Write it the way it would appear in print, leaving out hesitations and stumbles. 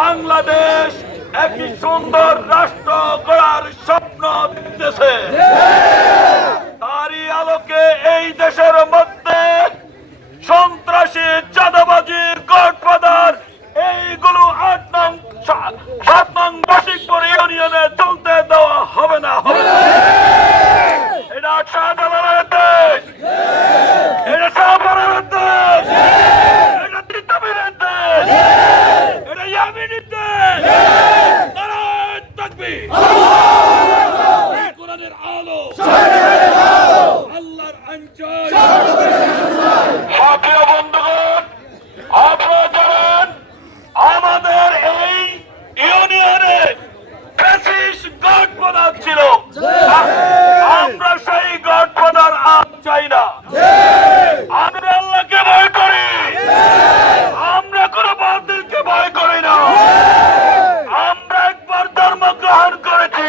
বাংলাদেশ একটি সুন্দর রাষ্ট্র গড়ার স্বপ্ন দেখতেছে। তারই আলোকে এই দেশের মধ্যে সন্ত্রাসী, চাঁদাবাজি, গডফাদার এইগুলো 7 নং বশিকপুর ইউনিয়নে চলতে দেওয়া হবে না। এটা শাহজালালের দেশ, এটা শাহজালালের দেশ, এটা তিতাবিরের দেশ, এটা ইয়ামিনের দেশ। নারায়ে তাকবীর, কোরআনের আলো, আল্লাহর আইন চাই। প্রিয় বন্ধুগণ, আপনারা জানেন আমাদের এই ইউনিয়নে ফ্যাসিস্ট গডফাদার ছিল। আমরা সেই গডফাদার আর চাই না। আমরা আল্লাহকে ভয় করি, আমরা কোন বাতিলকে ভয় করি না। আমরা একবার ধর্ম গ্রহণ করেছি,